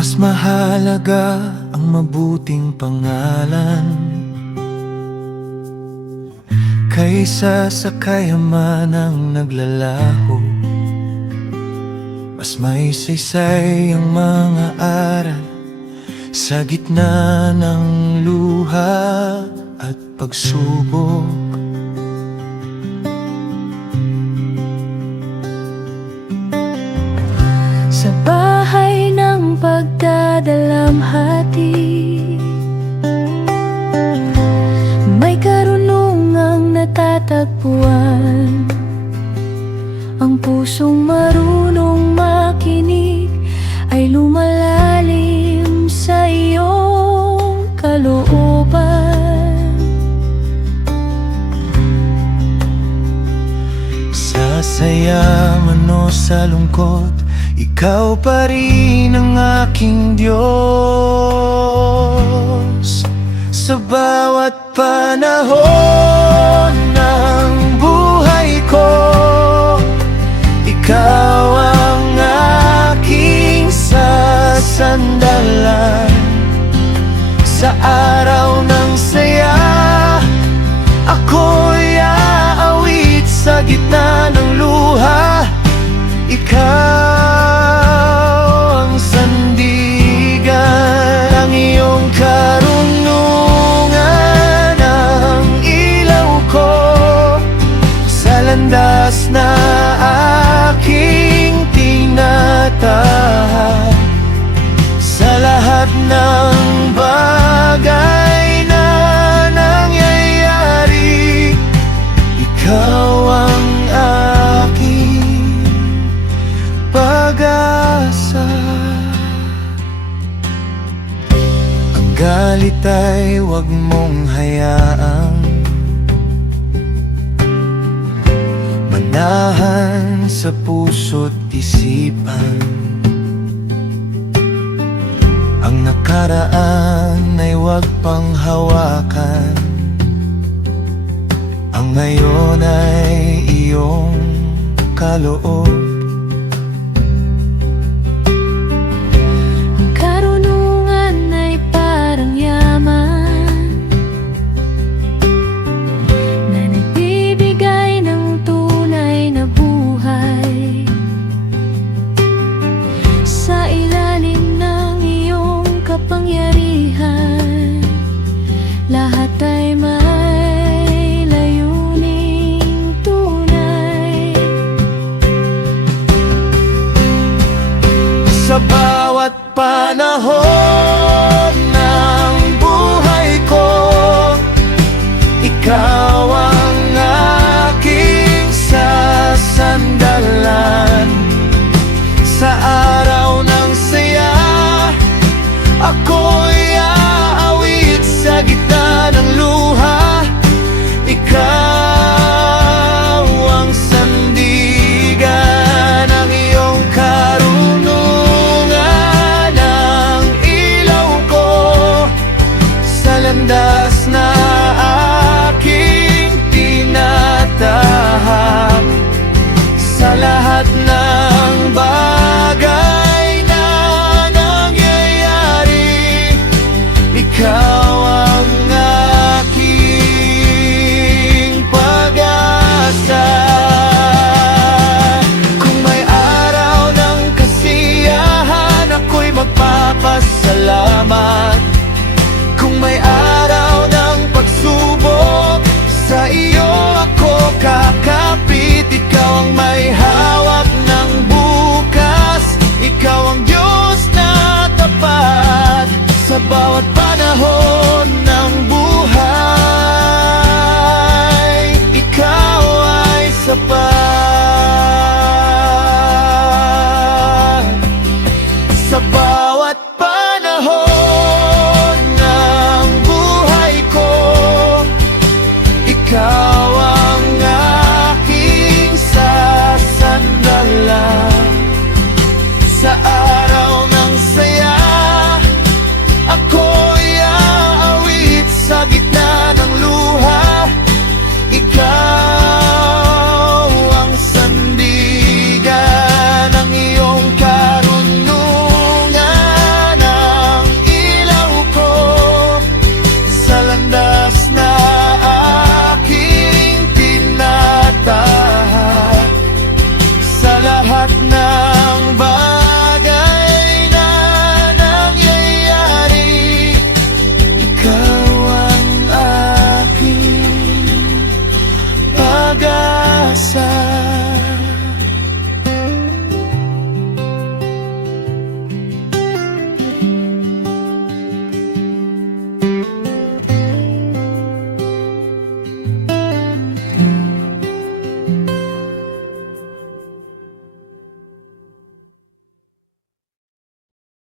Mas mahalaga ang mabuting pangalan kaysa sa kayamanang naglalaho. Mas may saysay ang mga aral sa gitna ng luha at pagsubok. Sa bahay ng pagdadalamhati, may karunungang natatagpuan. Ang pusong marunong makinig ay lumalalim sa iyong kalooban. Sa saya man o sa lungkot, ikaw pa rin ang aking Diyos. Sa bawat panahon ng buhay ko, ikaw ang aking sasandalan. Sa araw ng saya, ako'y aawit sa gitna ng luha. Ikaw ang sandigan, ang iyong karunungan ang ilaw ko sa landas na aking tinatahak. Sa lahat ng bagay na nangyayari, ikaw ang aking pag-asa. Ang galit ay huwag mong hayaang manahan sa puso't isipan. Ang nakaraan ay huwag pang hawakan. Ang ngayon ay iyong kaloob. Ang karunungan ay parang yaman na nagbibigay ng tunay na buhay. Sa ilalim ng iyong kapangyarihan, lahat ay may layuning tunay. Sa bawat panahon ng buhay ko, ikaw ang aking sasandalan. Sa araw ng saya, ako'y aawit sa gitna ng luha. Ikaw ang sandigan, ang iyong karunungan ang ilaw ko sa landas na aking tinatahak. Sa lahat ng bagay na nangyayari, ikaw ang aking pag-asa. Kung may araw ng kasiyahan, ako'y magpapasalamat. Kung may araw ng pagsubok, sa iyo ako kakapit. Ikaw ang may hawak